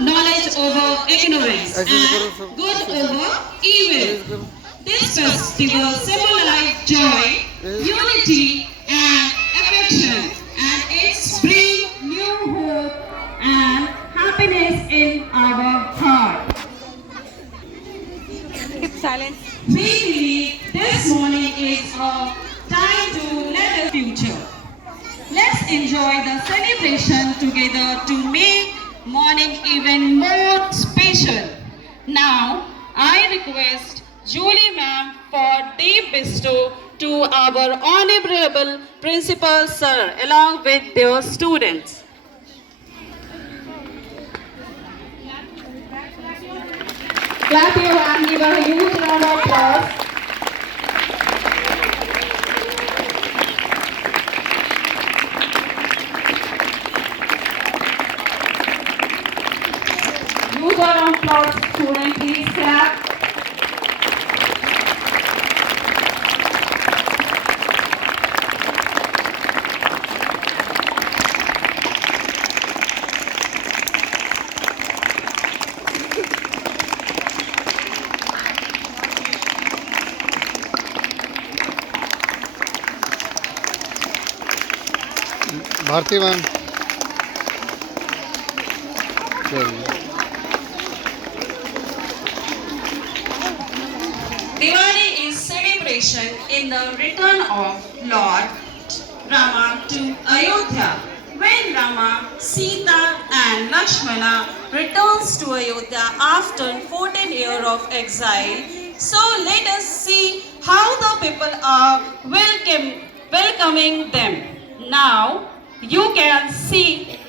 knowledge over ignorance, and good over evil. This festival symbolizes joy, unity, and affection, and it's bring new hope and happiness in our heart. Silence. We believe this morning is a time to let us future. Let's enjoy the celebration together to make morning even more special. Now, I request Julie ma'am for deep bestow to our honorable principal sir along with their students. Clap your hands, give a huge round of applause. Huge round of applause, students, please clap. Bharti ma'am चलिए। Diwali is celebration in the return of Lord Rama to Ayodhya. When Rama, Sita and Lakshmana returns to Ayodhya after 14 years of exile, so let us see how the people are welcoming them. Now you can see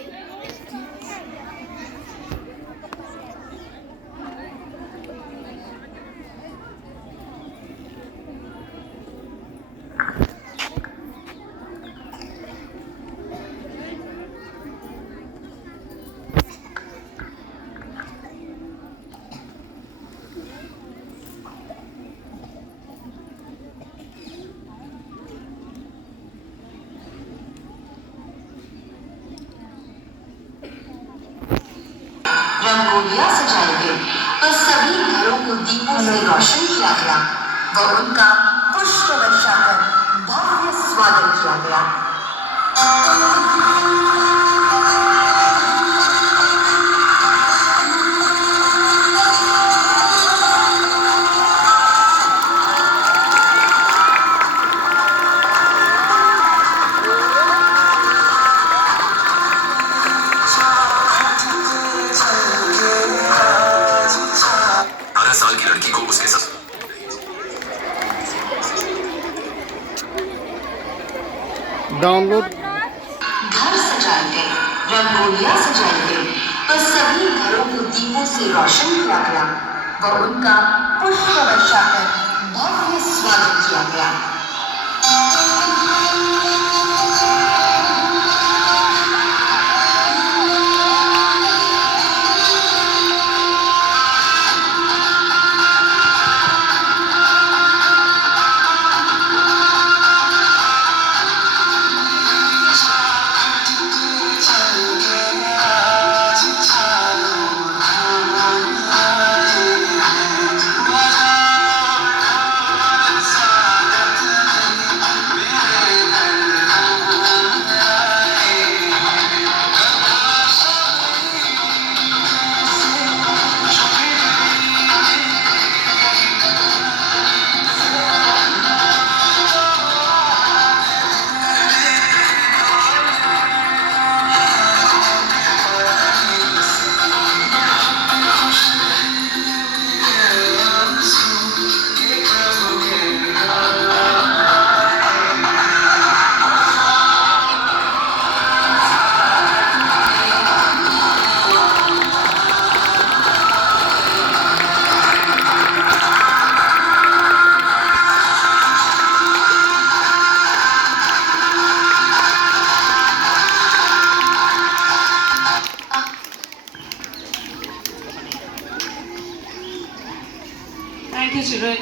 रंगोलियां सजाई गई और सभी घरों को दीपों से रोशन किया गया व उनका पुष्प वर्षा कर भव्य स्वागत किया गया। साल की लड़की को उसके साथ डाउनलोड घर सजाए गए, रंगोलियां सजाई गई और सभी घरों को दीपों से रोशन किया गया व उनका पुष्प वर्षा कर भव्य स्वागत किया गया। thank you, children.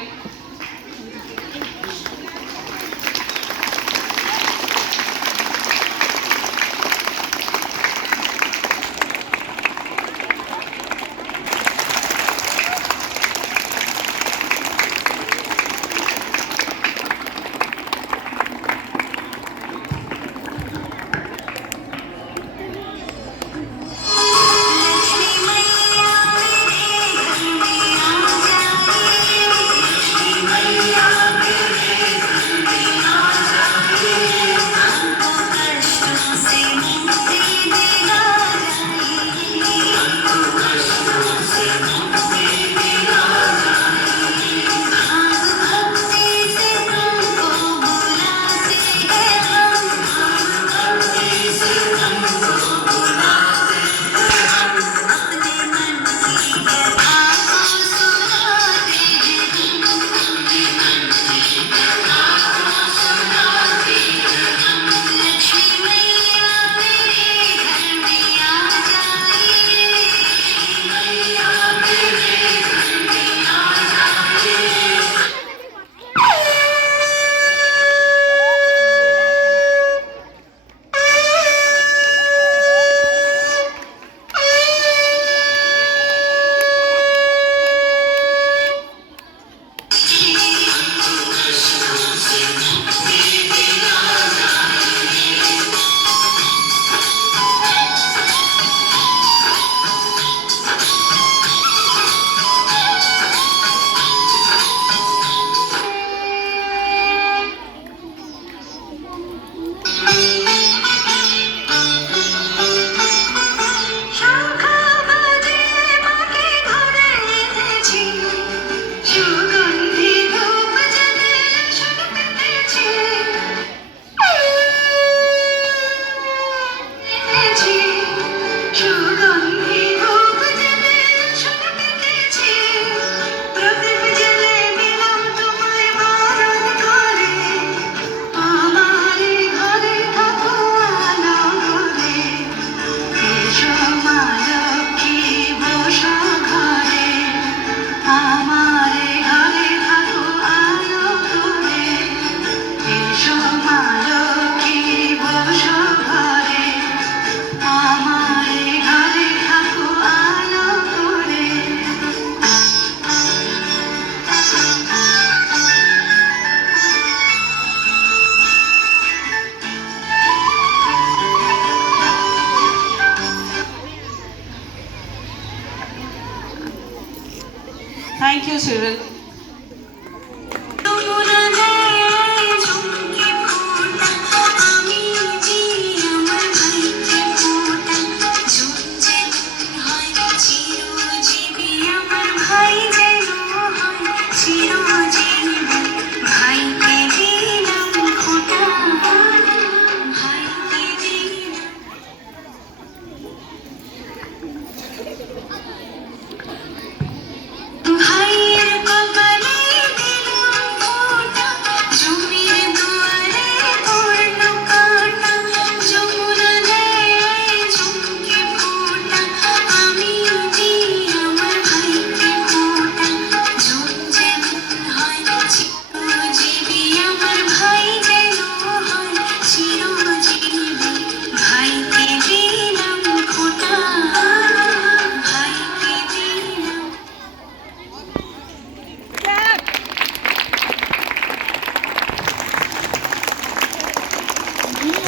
Thank you, Cyril.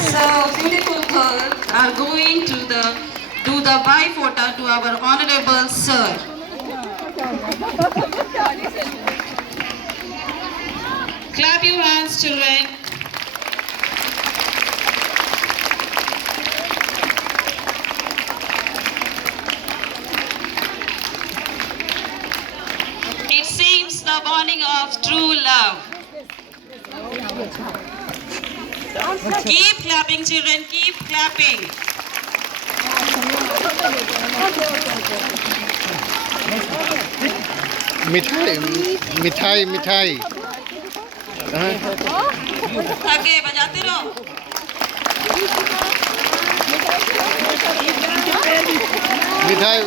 So beautiful girls are going to do the bye photo to our honorable sir. Clap your hands, children. It seems the bonding of true love. Keep clapping, children, keep clapping. मिठाई मिठाई हाँ? आगे बजाते रहो. मिठाई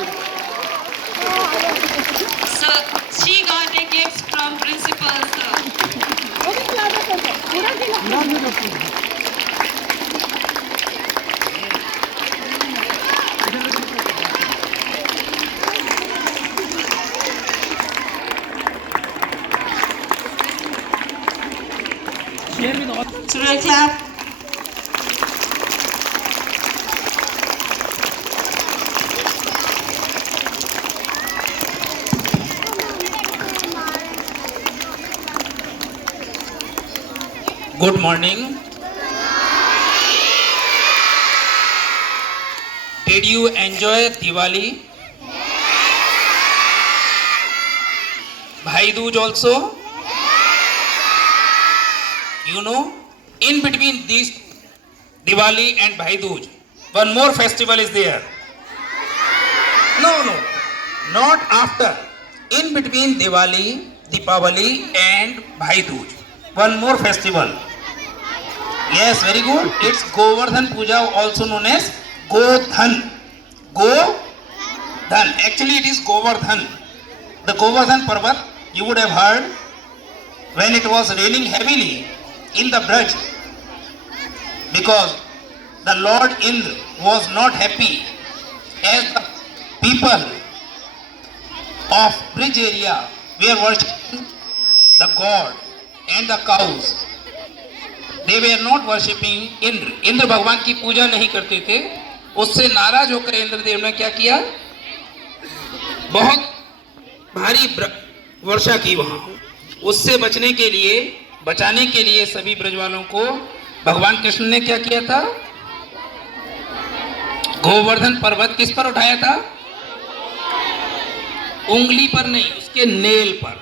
So she got a gift from principal sir. Children, clap. Good morning. Did you enjoy Diwali? Bhai Dooj also? You know, in between these Diwali and Bhai Dooj, one more festival is there. No, not after. In between Diwali, Deepavali and Bhai Dooj, one more festival. Yes, very good. It's Govardhan Puja, also known as Godhan. Godhan. Actually, it is Govardhan. The Govardhan Parvat, you would have heard when it was raining heavily in the Braj, because the Lord Indra was not happy as the people of Braj area were worshipping the god and the cows. They were not worshipping Indra. Indra भगवान की पूजा नहीं करते थे. उससे नाराज होकर इंद्रदेव ने क्या किया, बहुत भारी वर्षा की वहां. उससे बचाने के लिए सभी ब्रजवालों को भगवान कृष्ण ने क्या किया था, गोवर्धन पर्वत किस पर उठाया था, उंगली पर नहीं, उसके नेल पर.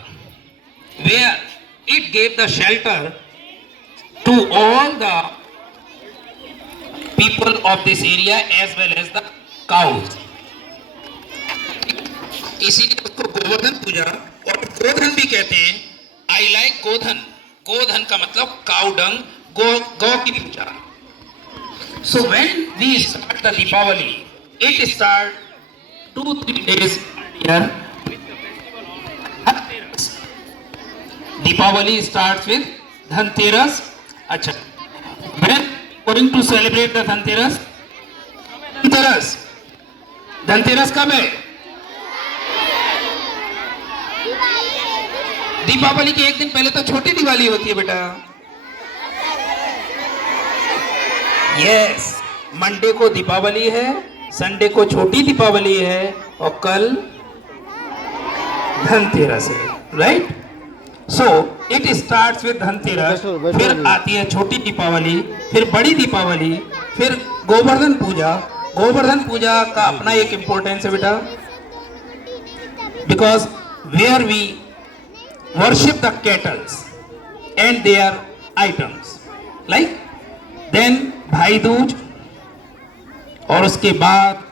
Where it gave the shelter to all the people of this area as well as the cows. इसीलिए उसको गोवर्धन पूजा और गोधन भी कहते हैं. I like गोधन. गोधन का मतलब काउ डंग, गौ की पूजा. So when we start the Deepavali, it starts 2-3 days earlier. Deepavali starts with Dhanteras. अच्छा, when going to celebrate the Dhanteras? Dhanteras कब है? दीपावली के एक दिन पहले तो छोटी दिवाली होती है बेटा. यस, मंडे को दीपावली है, संडे को छोटी दीपावली है और कल धनतेरस है, right? So it starts with Dhanteras, फिर आती है छोटी दीपावली, फिर बड़ी दीपावली, फिर गोवर्धन पूजा। गोवर्धन पूजा का अपना एक इम्पोर्टेंस है बेटा, because where we worship the cattles and their items, like then Bhai Dooj, और उसके बाद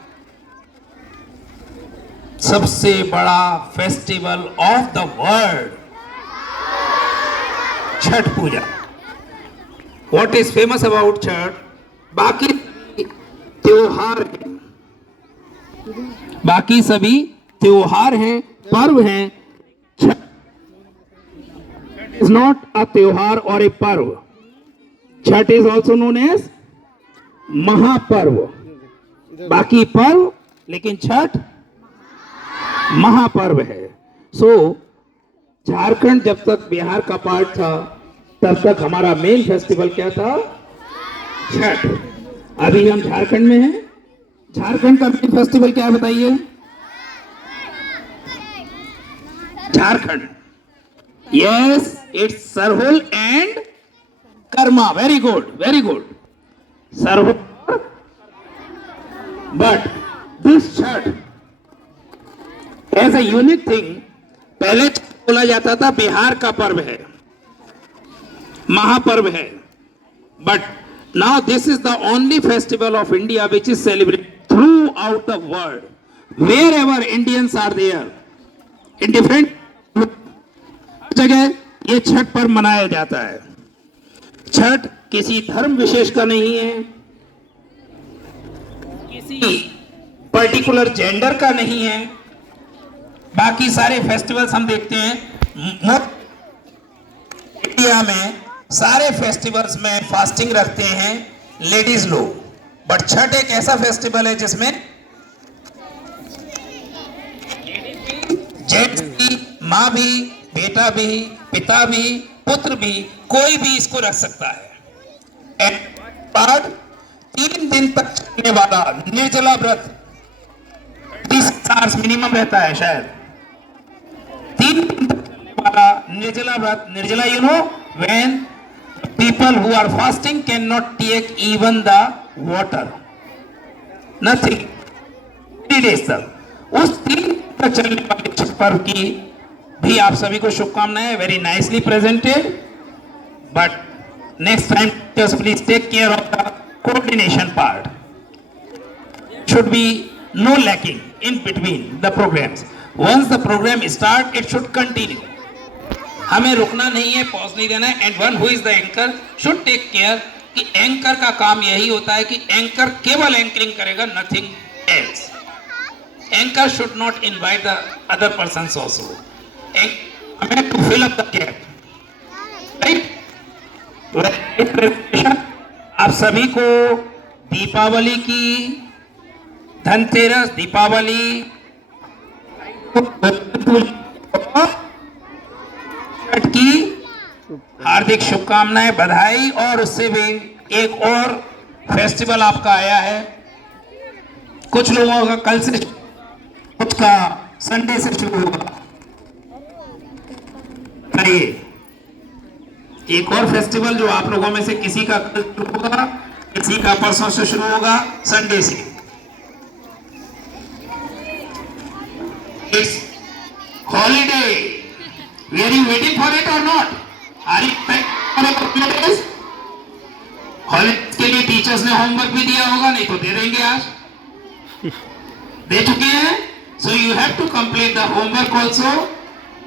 सबसे बड़ा festival of the world Chhath Puja. What is famous about Chhath? बाकी त्योहार हैं, बाकी सभी त्योहार हैं, पर्व हैं, छठ इज नॉट अ त्योहार और ए पर्व। Chhath is also known as Mahaparv. बाकी पर्व, लेकिन छठ महापर्व है। सो झारखंड जब तक बिहार का पार्ट था तब तक हमारा मेन फेस्टिवल क्या था? छठ। अभी हम झारखंड में हैं, झारखंड का मेन फेस्टिवल क्या है बताइए? Jharkhand, yes, it's Sarhul and Karma. Very good, very good, Sarhul. But this Chhath as a unique thing, पहले बोला जाता था बिहार का पर्व है, महापर्व है, but now this is the only festival of India which is celebrated throughout the world. Wherever Indians are there, in different जगह ये छठ पर्व मनाया जाता है। छठ किसी धर्म विशेष का नहीं है, किसी पर्टिकुलर जेंडर का नहीं है। बाकी सारे फेस्टिवल्स हम देखते हैं इंडिया में, सारे फेस्टिवल्स में फास्टिंग रखते हैं लेडीज लोग, बट छठ एक ऐसा फेस्टिवल है जिसमें जेंट्स भी, माँ भी, बेटा भी, पिता भी, पुत्र भी, कोई भी इसको रख सकता है। बाद 3 दिन तक चलने वाला निर्जला व्रत, 30 आवर्स मिनिमम रहता है शायद, 3 दिन तक चलने वाला निर्जला व्रत। निर्जला, you know, when people who are fasting can not take even the water, nothing, 3 days तक। उस 3 दिन तक चलने वाले छठ पर्व की भी आप सभी को शुभकामनाएं। Very nicely presented, but next time just please take care of the coordination part. Should be no lacking in between the programs. Once the program start, it should continue. हमें रुकना नहीं है, पॉज नहीं देना है। And one who is the anchor should take care कि anchor का काम यही होता है कि एंकर केवल एंकरिंग करेगा, nothing else. Anchor should not invite the other persons also, हमें to fill up the gap, right? आप सभी को दीपावली की, धनतेरस, दीपावली, छठ की हार्दिक शुभकामनाएं, बधाई। और उससे भी एक और फेस्टिवल आपका आया है, कुछ लोगों का कल से, कुछ का संडे से शुरू होगा। एक और फेस्टिवल जो आप लोगों में से किसी का कल शुरू होगा, किसी का परसों से शुरू होगा, संडे से। It's holiday. Are you waiting for it or not? Are you waiting for a couple of days? Holidays के लिए टीचर्स ने होमवर्क भी दिया होगा, नहीं तो दे देंगे आज, दे चुके हैं। So you have to complete the homework also.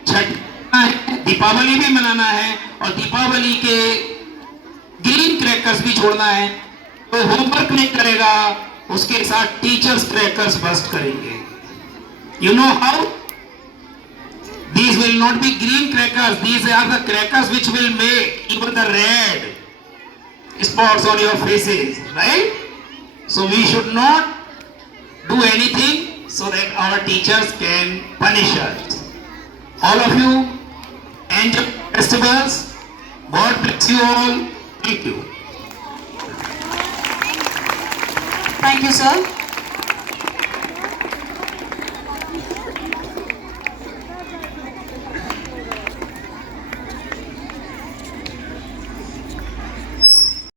Chhath है, दीपावली भी मनाना है, और दीपावली के ग्रीन क्रैकर्स भी छोड़ना है। तो होमवर्क नहीं करेगा, उसके साथ टीचर्स क्रैकर्स बस्ट करेंगे। You know how? These will not be green crackers. These are the crackers which will make even the red spots on your faces, right? So we should not do anything so that our teachers can punish us. All of you enjoy festivals. God bless you all. Thank you. Thank you, sir.